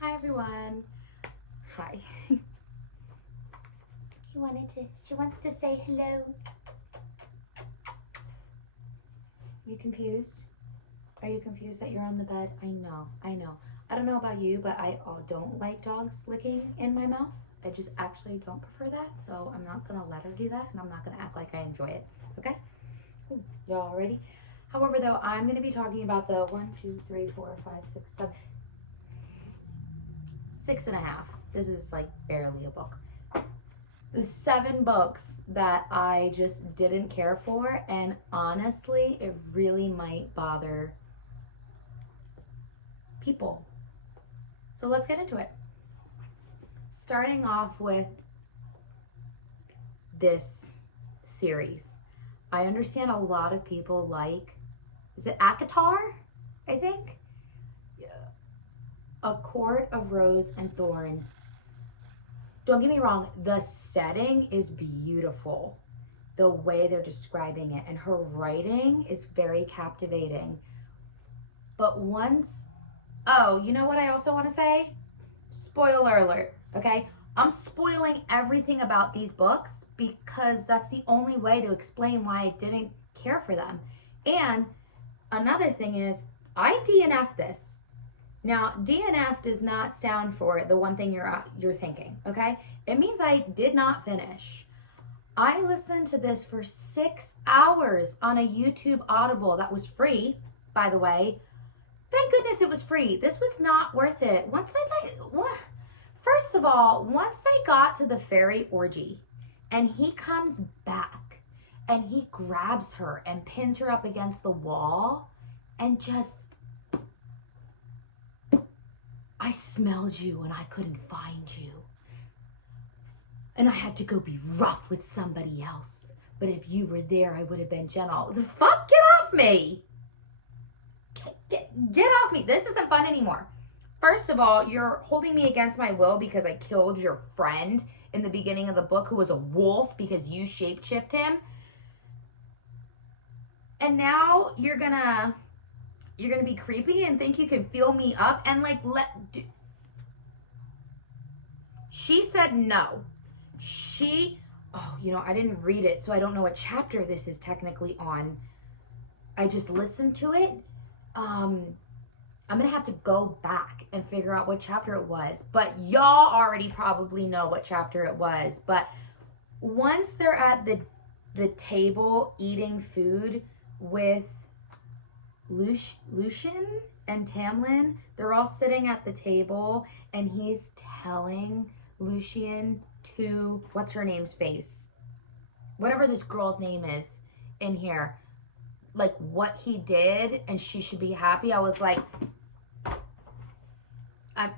Hi everyone. Hi. She wants to say hello. You confused? Are you confused that you're on the bed? I know. I don't know about you, but I don't like dogs licking in my mouth. I just actually don't prefer that, so I'm not gonna let her do that, and I'm not gonna act like I enjoy it. Okay? Y'all ready? However, though, I'm gonna be talking about the 6.5. This is like barely a book. The 7 books that I just didn't care for, and honestly, it really might bother people. So let's get into it. Starting off with this series. I understand a lot of people like, is it ACOTAR? I think? Yeah. A Court of Rose and Thorns. Don't get me wrong, the setting is beautiful. The way they're describing it, and her writing is very captivating. But you know what I also want to say? Spoiler alert, okay? I'm spoiling everything about these books because that's the only way to explain why I didn't care for them. And another thing is, I DNF this. Now, DNF does not stand for the one thing you're thinking, okay? It means I did not finish. I listened to this for 6 hours on a YouTube Audible that was free, by the way. Thank goodness it was free. This was not worth it. First of all, once they got to the fairy orgy and he comes back and he grabs her and pins her up against the wall and just, I smelled you and I couldn't find you. And I had to go be rough with somebody else. But if you were there, I would have been gentle. The fuck? Get off me! Get off me. This isn't fun anymore. First of all, you're holding me against my will because I killed your friend in the beginning of the book who was a wolf because you shapeshift him. And now you're gonna be creepy and think you can feel me up and she said no. I didn't read it, so I don't know what chapter this is technically on. I just listened to it. I'm gonna have to go back and figure out what chapter it was. But y'all already probably know what chapter it was. But once they're at the table eating food with Lucien and Tamlin, they're all sitting at the table, and he's telling Lucien to what's her name's face, whatever this girl's name is in here, like what he did, and she should be happy. I was like,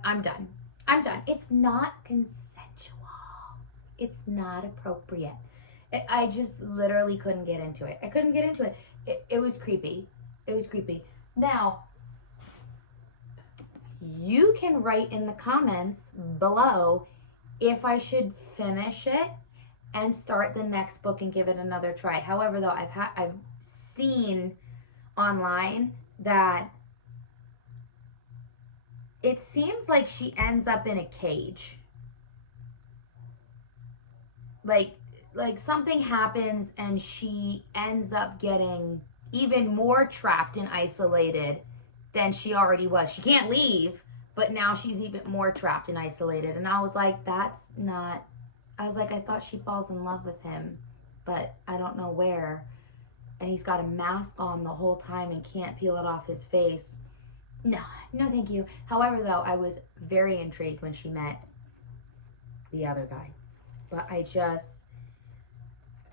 I'm done. It's not consensual. It's not appropriate. I just literally couldn't get into it. It was creepy. Now, you can write in the comments below if I should finish it and start the next book and give it another try. However, though, I've seen online that it seems like she ends up in a cage. Like something happens and she ends up getting even more trapped and isolated than she already was. She can't leave, but now she's even more trapped and isolated. And I was like, I thought she falls in love with him, but I don't know where. And he's got a mask on the whole time and can't peel it off his face. No, thank you. However, though, I was very intrigued when she met the other guy. But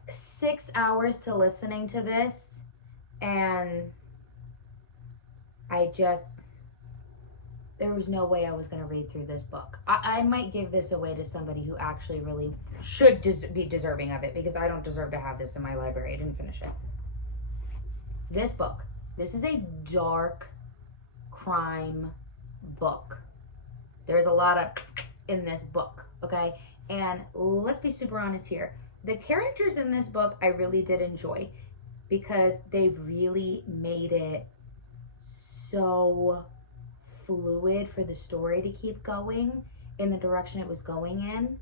6 hours to listening to this, and there was no way I was going to read through this book. I might give this away to somebody who actually really should be deserving of it, because I don't deserve to have this in my library. I didn't finish it. This book, this is a dark crime book. There's a lot of in this book, okay? And let's be super honest here. The characters in this book I really did enjoy because they really made it so fluid for the story to keep going in the direction it was going in.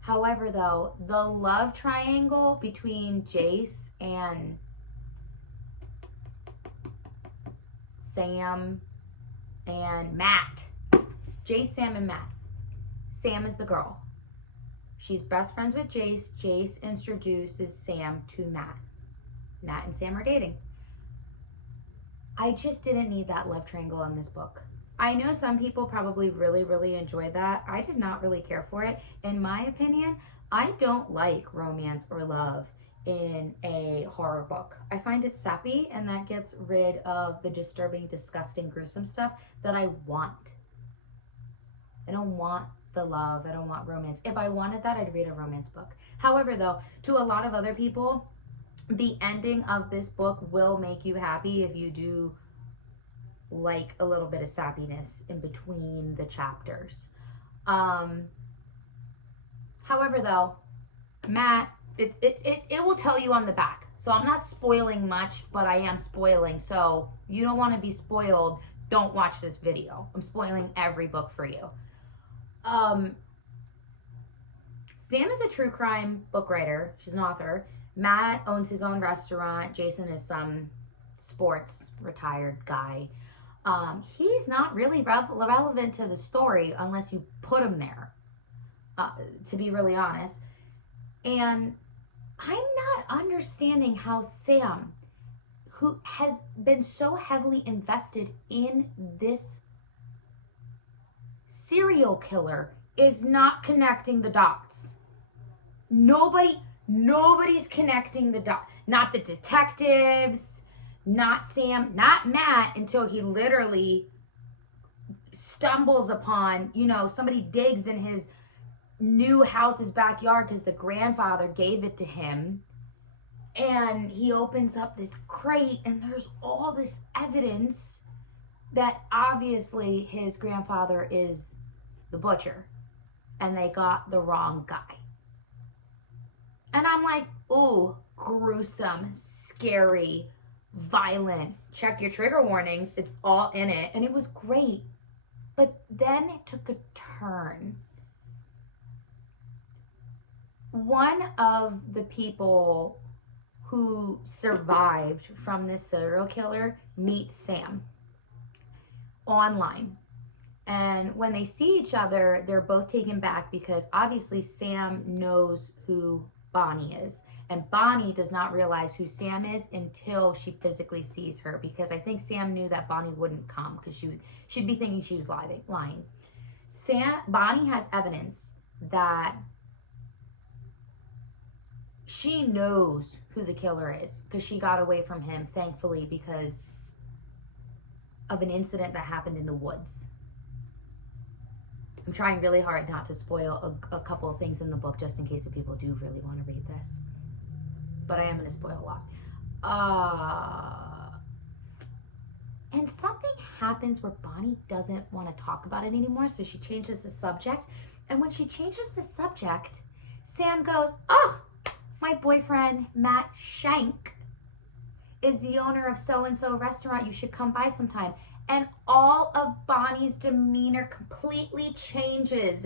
However, though, the love triangle between Jace and Sam and Matt. Jace, Sam, and Matt. Sam is the girl. She's best friends with Jace. Jace introduces Sam to Matt. Matt and Sam are dating. I just didn't need that love triangle in this book. I know some people probably really, really enjoy that. I did not really care for it. In my opinion, I don't like romance or love in a horror book. I find it sappy, and that gets rid of the disturbing, disgusting, gruesome stuff that I want. I don't want the love. I don't want romance. If I wanted that, I'd read a romance book. However, though, to a lot of other people, the ending of this book will make you happy if you do like a little bit of sappiness in between the chapters. However, though, Matt, it will tell you on the back. So I'm not spoiling much, but I am spoiling. So you don't want to be spoiled, don't watch this video. I'm spoiling every book for you. Sam is a true crime book writer. She's an author. Matt owns his own restaurant. Jason is some sports retired guy. He's not really relevant to the story unless you put him there, to be really honest. And I'm not understanding how Sam, who has been so heavily invested in this serial killer, is not connecting the dots. Nobody's connecting the dots. Not the detectives, not Sam, not Matt, until he literally stumbles upon, somebody digs in his new house's backyard because the grandfather gave it to him. And he opens up this crate and there's all this evidence that obviously his grandfather is the butcher and they got the wrong guy. And I'm like, ooh, gruesome, scary, violent. Check your trigger warnings. It's all in it. And it was great. But then it took a turn. One of the people who survived from this serial killer meets Sam online. And when they see each other, they're both taken back because obviously Sam knows who Bonnie is. And Bonnie does not realize who Sam is until she physically sees her, because I think Sam knew that Bonnie wouldn't come because she'd be thinking she was lying. Bonnie has evidence that she knows who the killer is because she got away from him, thankfully, because of an incident that happened in the woods. I'm trying really hard not to spoil a couple of things in the book just in case if people do really want to read this. But I am going to spoil a lot. And something happens where Bonnie doesn't want to talk about it anymore, so she changes the subject. And when she changes the subject, Sam goes, oh, my boyfriend, Matt Shank, is the owner of so-and-so restaurant. You should come by sometime. And all of Bonnie's demeanor completely changes.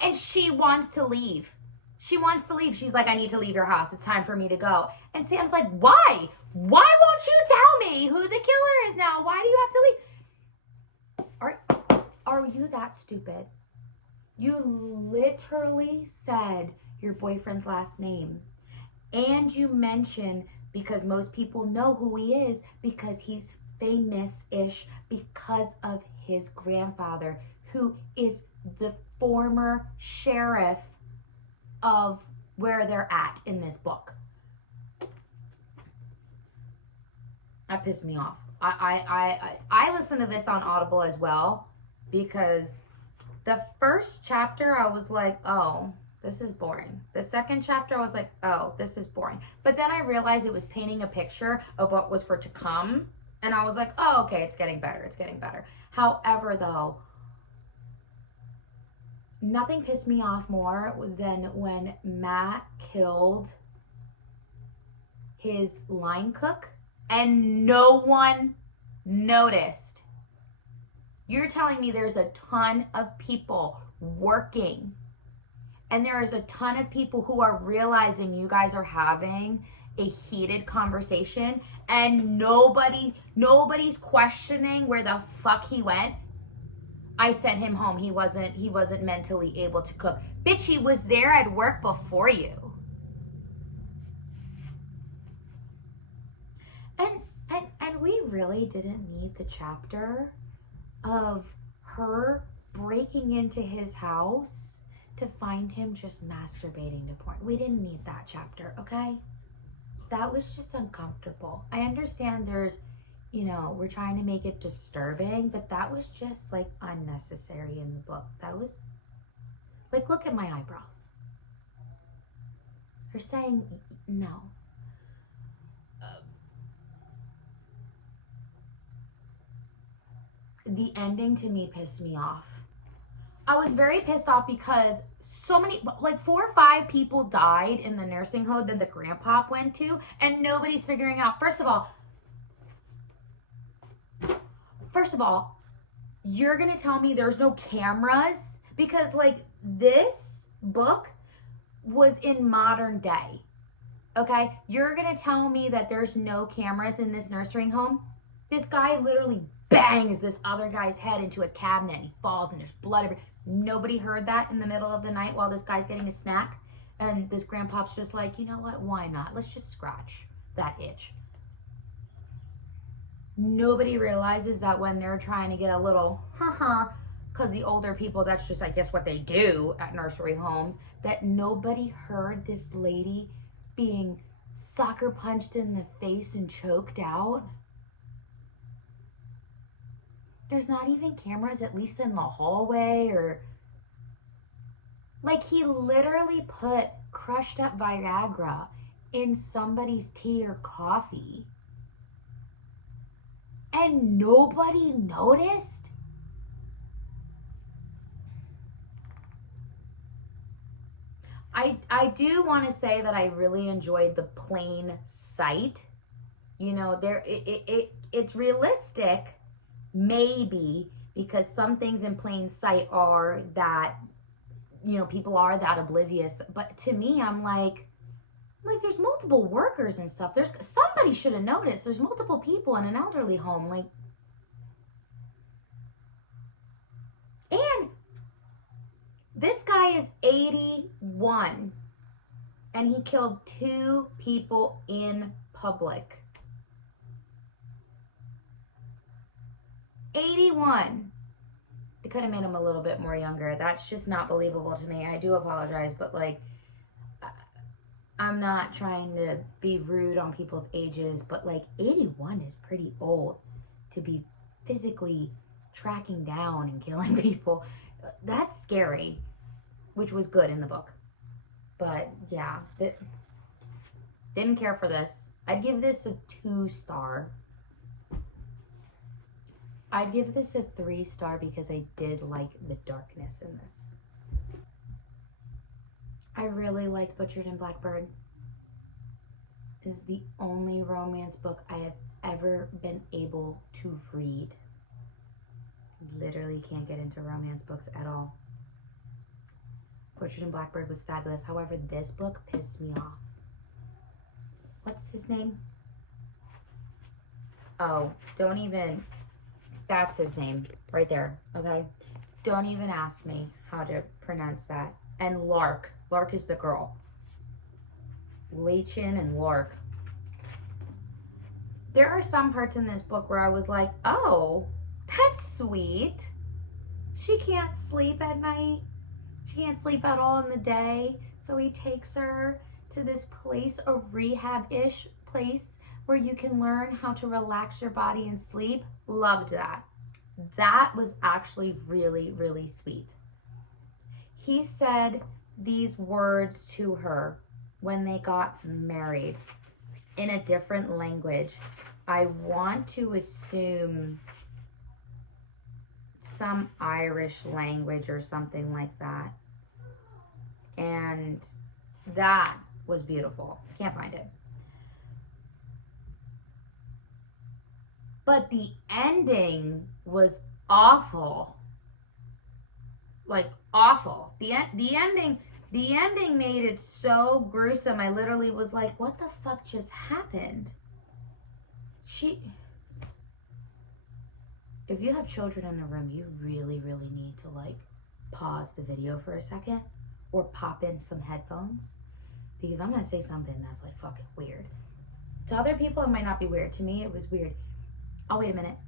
And she wants to leave. She wants to leave. She's like, I need to leave your house. It's time for me to go. And Sam's like, why? Why won't you tell me who the killer is now? Why do you have to leave? Are you that stupid? You literally said your boyfriend's last name. And you mentioned, because most people know who he is, because he's famous-ish because of his grandfather, who is the former sheriff of where they're at in this book. That pissed me off. I listened to this on Audible as well, because the first chapter I was like, oh, this is boring. The second chapter I was like, oh, this is boring. But then I realized it was painting a picture of what was for to come. And I was like, oh, okay, it's getting better. It's getting better. However, though, nothing pissed me off more than when Matt killed his line cook and no one noticed. You're telling me there's a ton of people working, and there is a ton of people who are realizing you guys are having a heated conversation, and nobody's questioning where the fuck he went. I sent him home. He wasn't mentally able to cook. Bitch, he was there at work before you. And we really didn't need the chapter of her breaking into his house to find him just masturbating to porn. We didn't need that chapter, okay? That was just uncomfortable. I understand there's, we're trying to make it disturbing, but that was just like unnecessary in the book. That was like, look at my eyebrows. They're saying no. The ending to me pissed me off. I was very pissed off because so many, like 4 or 5 people died in the nursing home that the grandpa went to, and nobody's figuring out. First of all, you're gonna tell me there's no cameras? Because like this book was in modern day. Okay? You're gonna tell me that there's no cameras in this nursing home? This guy literally bangs this other guy's head into a cabinet and he falls and there's blood everywhere. Nobody heard that in the middle of the night while this guy's getting a snack, and this grandpop's just like, you know what, why not? Let's just scratch that itch. Nobody realizes that when they're trying to get a little because the older people, that's just, I guess, what they do at nursery homes, that nobody heard this lady being sucker punched in the face and choked out. There's not even cameras, at least in the hallway, or like he literally put crushed up Viagra in somebody's tea or coffee and nobody noticed. I do want to say that I really enjoyed the plain sight. It's realistic. Maybe because some things in plain sight are that, people are that oblivious. But to me, I'm like there's multiple workers and stuff. Somebody should have noticed. There's multiple people in an elderly home. And this guy is 81 and he killed 2 people in public. 81. They could have made him a little bit more younger. That's just not believable to me. I do apologize, but I'm not trying to be rude on people's ages, but 81 is pretty old to be physically tracking down and killing people. That's scary, which was good in the book. But yeah, didn't care for this. I'd give this a 2-star. I'd give this a 3-star because I did like the darkness in this. I really like Butchered and Blackbird. This is the only romance book I have ever been able to read. Literally can't get into romance books at all. Butchered and Blackbird was fabulous. However, this book pissed me off. What's his name? Oh, don't even... That's his name right there, okay? Don't even ask me how to pronounce that. And Lark. Lark is the girl. Lachin and Lark. There are some parts in this book where I was like, oh, that's sweet. She can't sleep at night. She can't sleep at all in the day. So he takes her to this place, a rehab-ish place, where you can learn how to relax your body and sleep. Loved that. That was actually really, really sweet. He said these words to her when they got married in a different language. I want to assume some Irish language or something like that. And that was beautiful. Can't find it. But the ending was awful. Like awful. The ending made it so gruesome. I literally was like, what the fuck just happened? If you have children in the room, you really, really need to like pause the video for a second or pop in some headphones, because I'm gonna say something that's like fucking weird. To other people, it might not be weird. To me, it was weird. Oh, wait a minute.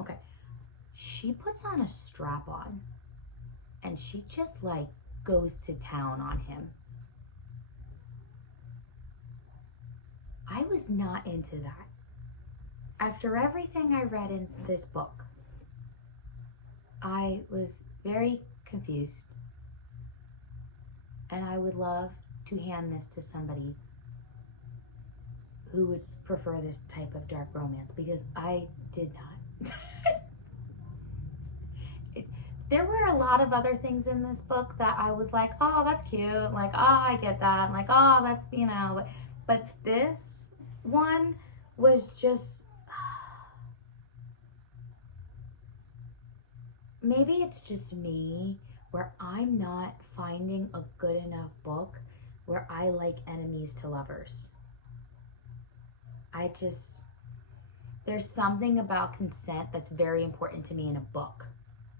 Okay. She puts on a strap on and she just like goes to town on him. I was not into that. After everything I read in this book, I was very confused. And I would love to hand this to somebody who would prefer this type of dark romance, because I did not. There were a lot of other things in this book that I was like, oh, that's cute. Like, oh, I get that. Like, oh, that's, you know. But this one was just, maybe it's just me, where I'm not finding a good enough book where I like enemies to lovers. There's something about consent that's very important to me in a book.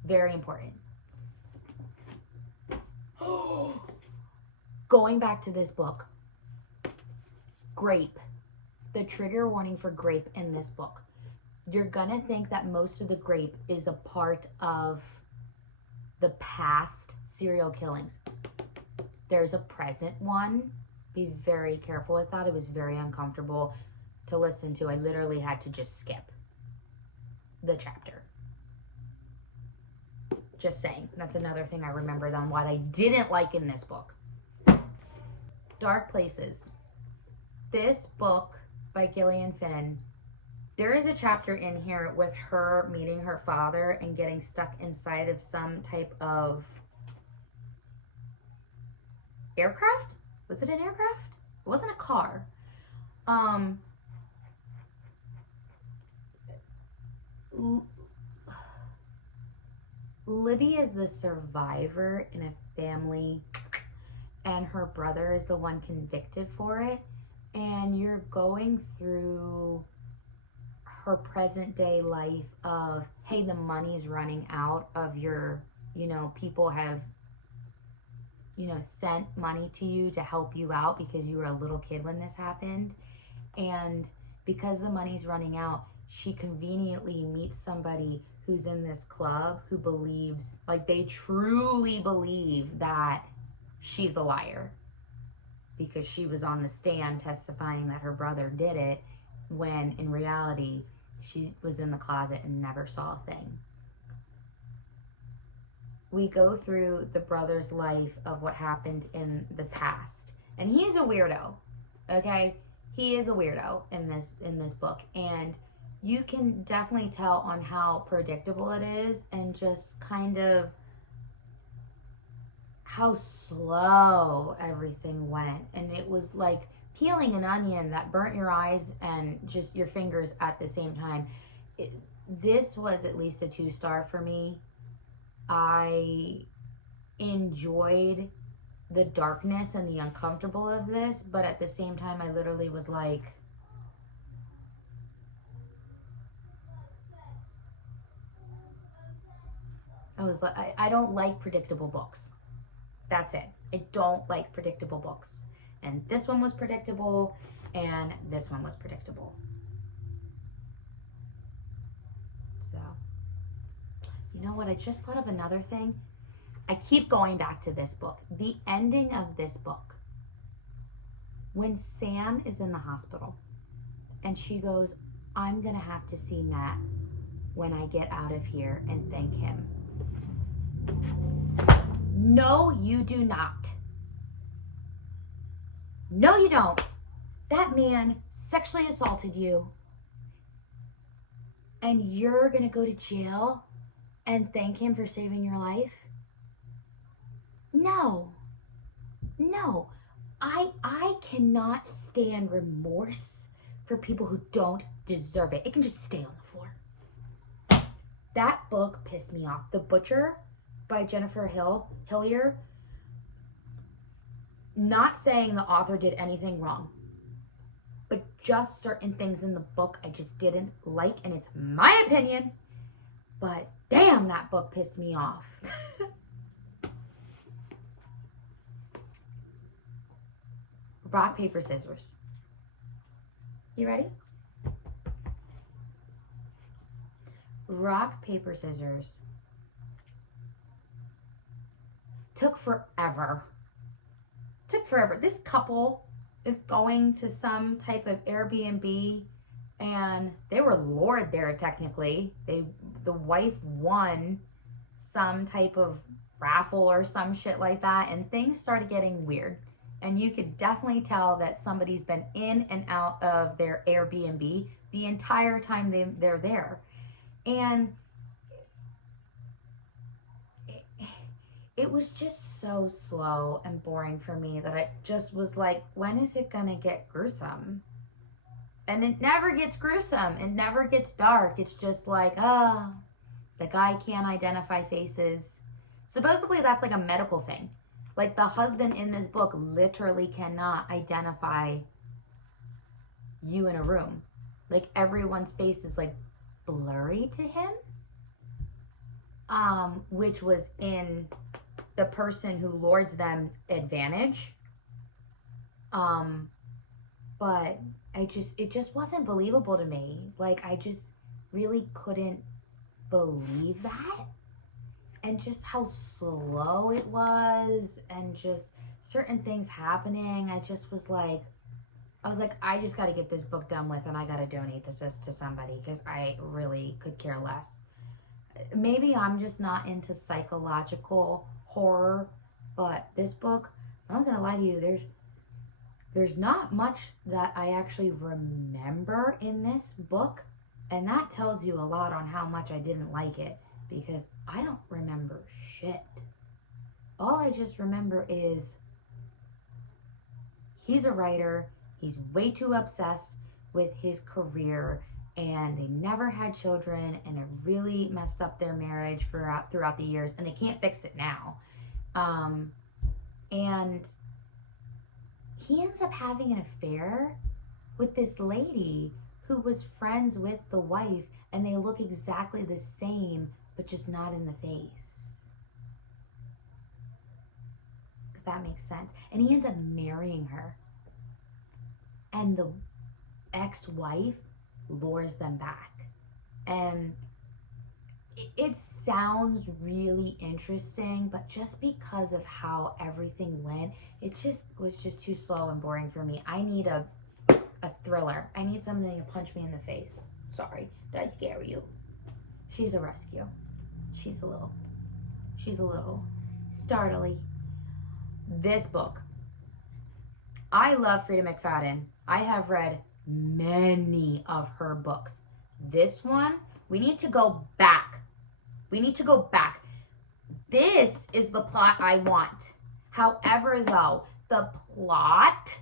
Very important. Going back to this book, grape. The trigger warning for grape in this book. You're gonna think that most of the grape is a part of the past serial killings. There's a present one. Be very careful with that. It was very uncomfortable to listen to. I literally had to just skip the chapter. Just saying. That's another thing I remembered on what I didn't like in this book. Dark Places. This book by Gillian Flynn, there is a chapter in here with her meeting her father and getting stuck inside of some type of aircraft? Was it an aircraft? It wasn't a car. Libby is the survivor in a family, and her brother is the one convicted for it. And you're going through her present day life of, hey, the money's running out of your, you know, people have, you know, sent money to you to help you out because you were a little kid when this happened. And because the money's running out, she conveniently meets somebody who's in this club who believes, like, they truly believe that she's a liar, because she was on the stand testifying that her brother did it, when in reality she was in the closet and never saw a thing. We go through the brother's life of what happened in the past, and he's a weirdo. Okay, he is a weirdo in this book, and you can definitely tell on how predictable it is, and just kind of how slow everything went. And it was like peeling an onion that burnt your eyes and just your fingers at the same time. This was at least a 2-star for me. I enjoyed the darkness and the uncomfortable of this, but at the same time I literally was like, I don't like predictable books. That's it. I don't like predictable books. And this one was predictable, and this one was predictable. So, you know what? I just thought of another thing. I keep going back to this book. The ending of this book. When Sam is in the hospital, and she goes, I'm going to have to see Matt when I get out of here and thank him. No, you do not. No, you don't. That man sexually assaulted you, and you're gonna go to jail and thank him for saving your life? No. I cannot stand remorse for people who don't deserve it. It can just stay on the floor. That book pissed me off. The Butcher by Jennifer Hillier. Not saying the author did anything wrong, but just certain things in the book I just didn't like, and it's my opinion, but damn, that book pissed me off. Rock, paper, scissors. You ready? Rock, paper, scissors. Took forever. This couple is going to some type of Airbnb, and they were lured there technically. The wife won some type of raffle or some shit like that, and things started getting weird. And you could definitely tell that somebody's been in and out of their Airbnb the entire time they're there. And it was just so slow and boring for me that I just was like, when is it gonna get gruesome? And it never gets gruesome. It never gets dark. It's just like, the guy can't identify faces. Supposedly that's like a medical thing. Like, the husband in this book literally cannot identify you in a room. Like, everyone's face is like blurry to him. Which was in the person who lords them advantage. But it just wasn't believable to me. Like, I just really couldn't believe that. And just how slow it was, and just certain things happening. I was like, I just got to get this book done with, and I got to donate this to somebody, because I really could care less. Maybe I'm just not into psychological horror, but this book, I'm not gonna lie to you, there's not much that I actually remember in this book, and that tells you a lot on how much I didn't like it, because I don't remember shit. All I just remember is he's a writer, he's way too obsessed with his career, and they never had children, and it really messed up their marriage throughout the years, and they can't fix it now. And he ends up having an affair with this lady who was friends with the wife, and they look exactly the same, but just not in the face. If that makes sense. And he ends up marrying her. And the ex-wife lures them back. And it sounds really interesting, but just because of how everything went, it just was just too slow and boring for me. I need a thriller. I need something to punch me in the face. Sorry, did I scare you? She's a rescue. She's a little startly. This book. I love Freida McFadden. I have read many of her books. This one, we need to go back. This is the plot I want. However, though, the plot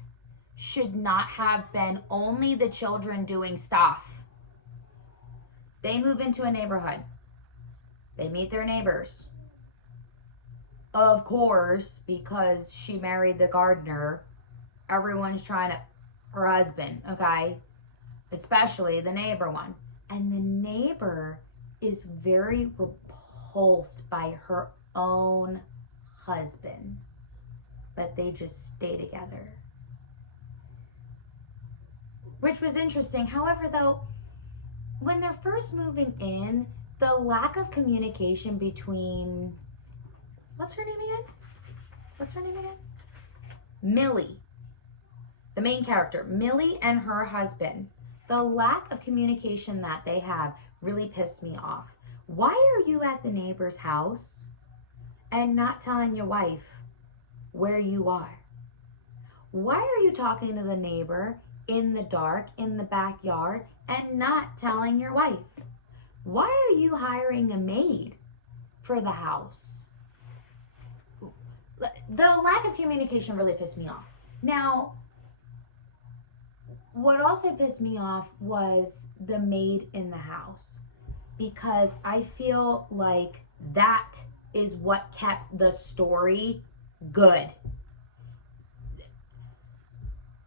should not have been only the children doing stuff. They move into a neighborhood. They meet their neighbors. Of course, because she married the gardener, everyone's trying to, her husband, okay? Especially the neighbor one. And the neighbor is very repulsed by her own husband. But they just stay together. Which was interesting. However, though, when they're first moving in, the lack of communication between, what's her name again? Millie. The main character, Millie and her husband. The lack of communication that they have really pissed me off. Why are you at the neighbor's house and not telling your wife where you are? Why are you talking to the neighbor in the dark, in the backyard, and not telling your wife? Why are you hiring a maid for the house? The lack of communication really pissed me off. Now, What also pissed me off was the maid in the house, because I feel like that is what kept the story good.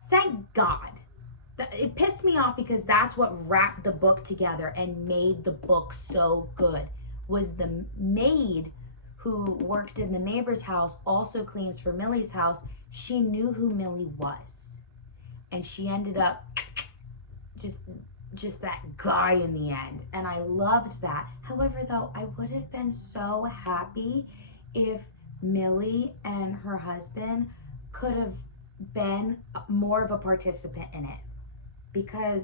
Thank God. It pissed me off because that's what wrapped the book together and made the book so good. Was the maid who worked in the neighbor's house, also cleans for Millie's house. She knew who Millie was, and she ended up just that guy in the end, and I loved that. However, though, I would have been so happy if Millie and her husband could have been more of a participant in it, because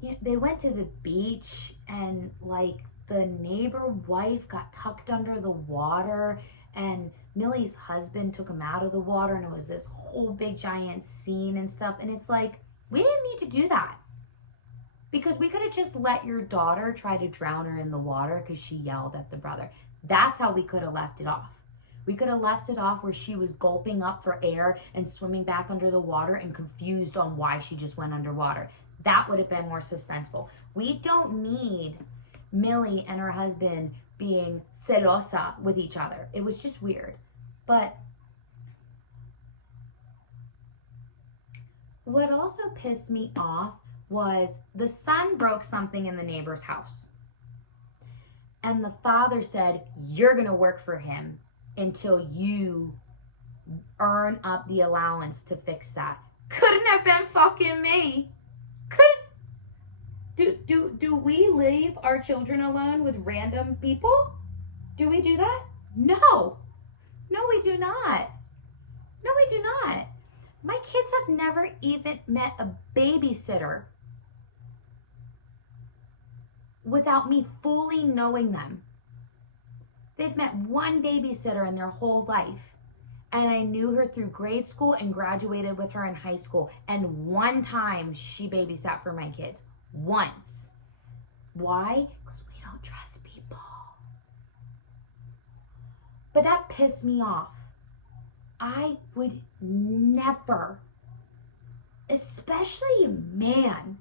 you know, they went to the beach and like the neighbor wife got tucked under the water, and Millie's husband took him out of the water, and it was this whole big giant scene and stuff. And it's like, we didn't need to do that, because we could have just let your daughter try to drown her in the water because she yelled at the brother. That's how we could have left it off. We could have left it off where she was gulping up for air and swimming back under the water and confused on why she just went underwater. That would have been more suspenseful. We don't need Millie and her husband being celosa with each other. It was just weird. But what also pissed me off was the son broke something in the neighbor's house. And the father said, you're going to work for him until you earn up the allowance to fix that. Couldn't have been fucking me. Do we leave our children alone with random people? Do we do that? No. No, we do not. No, we do not. My kids have never even met a babysitter without me fully knowing them. They've met one babysitter in their whole life. And I knew her through grade school and graduated with her in high school. And one time she babysat for my kids. Once. Why? Because we don't trust people. But that pissed me off. I would never, especially a man,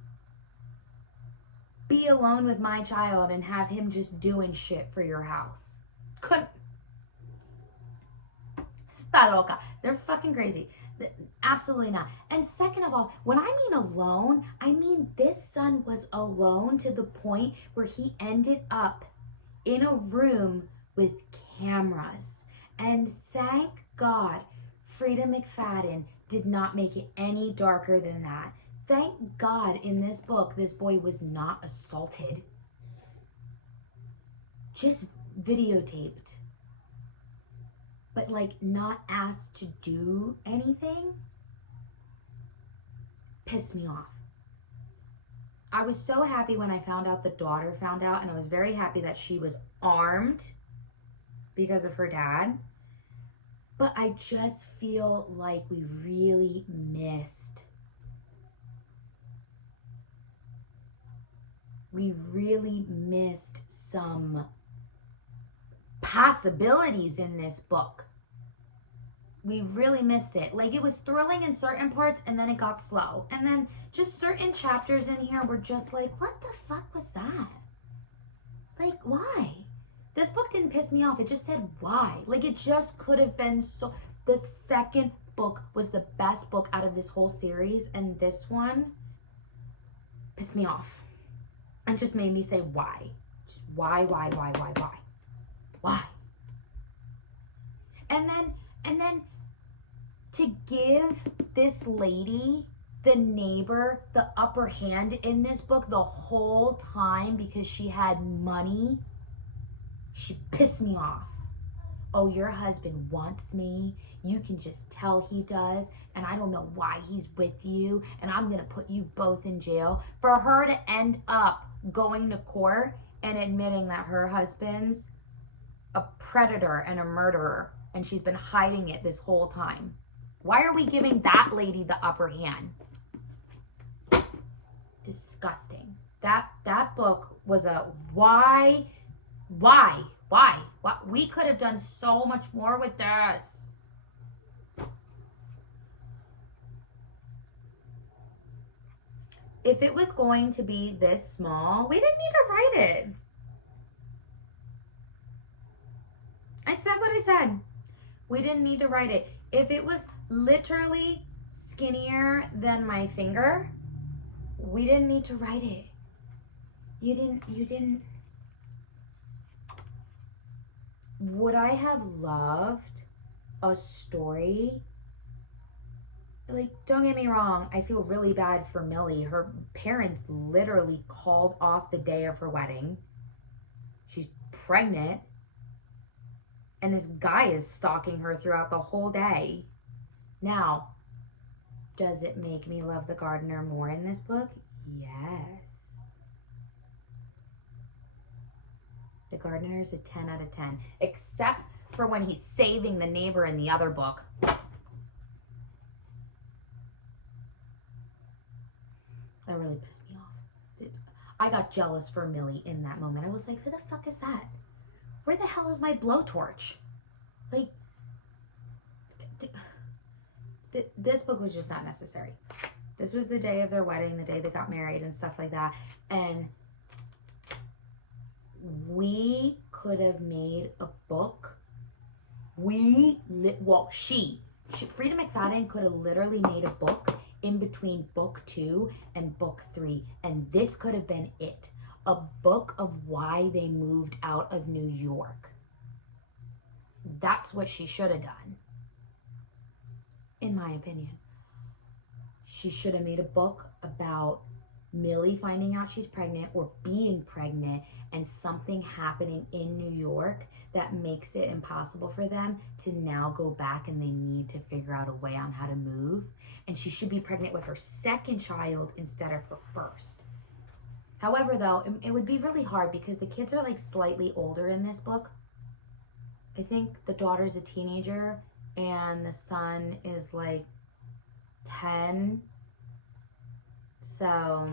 be alone with my child and have him just doing shit for your house. Couldn't. Está loca. They're fucking crazy. Absolutely not. And second of all, when I mean alone, I mean this son was alone to the point where he ended up in a room with cameras. And thank God Frida McFadden did not make it any darker than that. Thank God in this book, this boy was not assaulted. Just videotaped. But like not asked to do anything. Pissed me off. I was so happy when I found out the daughter found out, and I was very happy that she was armed because of her dad. But I just feel like we really missed. We really missed some possibilities in this book. We really missed it. Like, it was thrilling in certain parts, and then it got slow. And then just certain chapters in here were just like, what the fuck was that? Like, why? This book didn't piss me off. It just said why. Like, it just could have been so... The second book was the best book out of this whole series, and this one pissed me off. And just made me say why. Just why? Why? And then to give this lady, the neighbor, the upper hand in this book the whole time because she had money, she pissed me off. Oh, your husband wants me. You can just tell he does. And I don't know why he's with you. And I'm going to put you both in jail. For her to end up going to court and admitting that her husband's a predator and a murderer, and she's been hiding it this whole time. Why are we giving that lady the upper hand? Disgusting. That book was a why? We could have done so much more with this. If it was going to be this small, we didn't need to write it. I said what I said. We didn't need to write it. If it was literally skinnier than my finger, we didn't need to write it. You didn't. Would I have loved a story? Like, don't get me wrong, I feel really bad for Millie. Her parents literally called off the day of her wedding. She's pregnant. And this guy is stalking her throughout the whole day. Now, does it make me love the gardener more in this book? Yes. The gardener is a 10 out of 10. Except for when he's saving the neighbor in the other book. That really pissed me off. I got jealous for Millie in that moment. I was like, who the fuck is that? Where the hell is my blowtorch? Like, this book was just not necessary. This was the day of their wedding, the day they got married and stuff like that. And we could have made a book. She, Frida McFadden could have literally made a book in between book 2 and book 3. And this could have been it. A book of why they moved out of New York. That's what she should have done. In my opinion. She should have made a book about Millie finding out she's pregnant or being pregnant and something happening in New York that makes it impossible for them to now go back, and they need to figure out a way on how to move. And she should be pregnant with her second child instead of her first. However, though, it would be really hard because the kids are like slightly older in this book. I think the daughter's a teenager and the son is like 10. So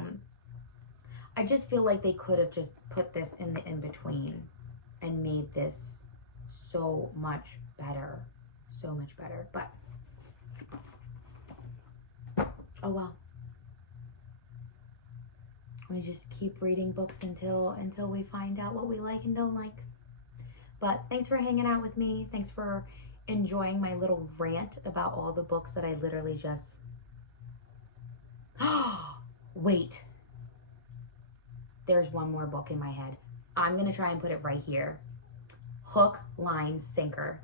I just feel like they could have just put this in the in-between and made this so much better. So much better. But, oh well. We just keep reading books until we find out what we like and don't like. But thanks for hanging out with me. Thanks for enjoying my little rant about all the books that I literally just... Wait. There's one more book in my head. I'm going to try and put it right here. Hook, Line, Sinker.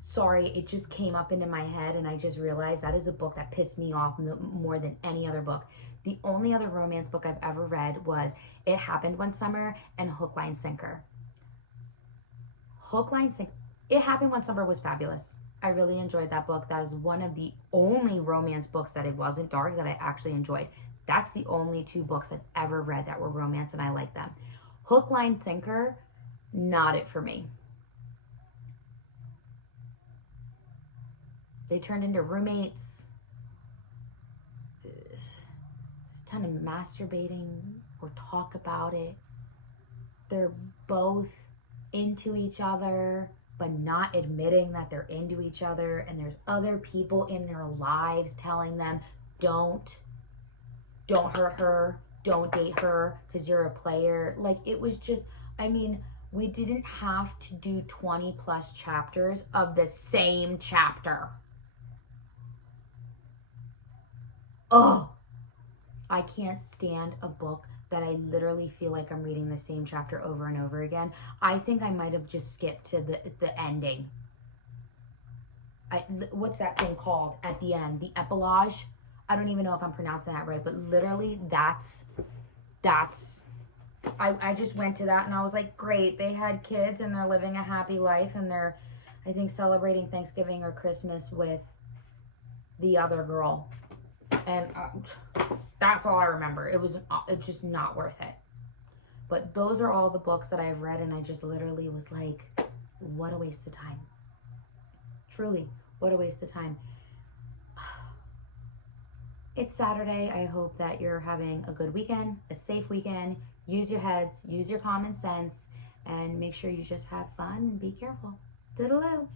Sorry, it just came up into my head and I just realized that is a book that pissed me off more than any other book. The only other romance book I've ever read was It Happened One Summer and Hook, Line, Sinker. Hook, Line, Sinker. It Happened One Summer was fabulous. I really enjoyed that book. That is one of the only romance books that it wasn't dark that I actually enjoyed. That's the only 2 books I've ever read that were romance and I like them. Hook, Line, Sinker, not it for me. They turned into roommates. There's a ton of masturbating or talk about it. They're both into each other, but not admitting that they're into each other. And there's other people in their lives telling them, don't hurt her, don't date her because you're a player. Like, it was just, I mean, we didn't have to do 20 plus chapters of the same chapter. Oh, I can't stand a book that I literally feel like I'm reading the same chapter over and over again. I think I might have just skipped to the ending. What's that thing called at the end? The epilogue? I don't even know if I'm pronouncing that right, but literally that's I just went to that and I was like, great, they had kids and they're living a happy life and they're, I think, celebrating Thanksgiving or Christmas with the other girl. And that's all I remember. It's just not worth it. But those are all the books that I've read and I just literally was like, what a waste of time. Truly, what a waste of time. It's Saturday. I hope that you're having a good weekend, a safe weekend. Use your heads, use your common sense, and make sure you just have fun and be careful. Toodaloo.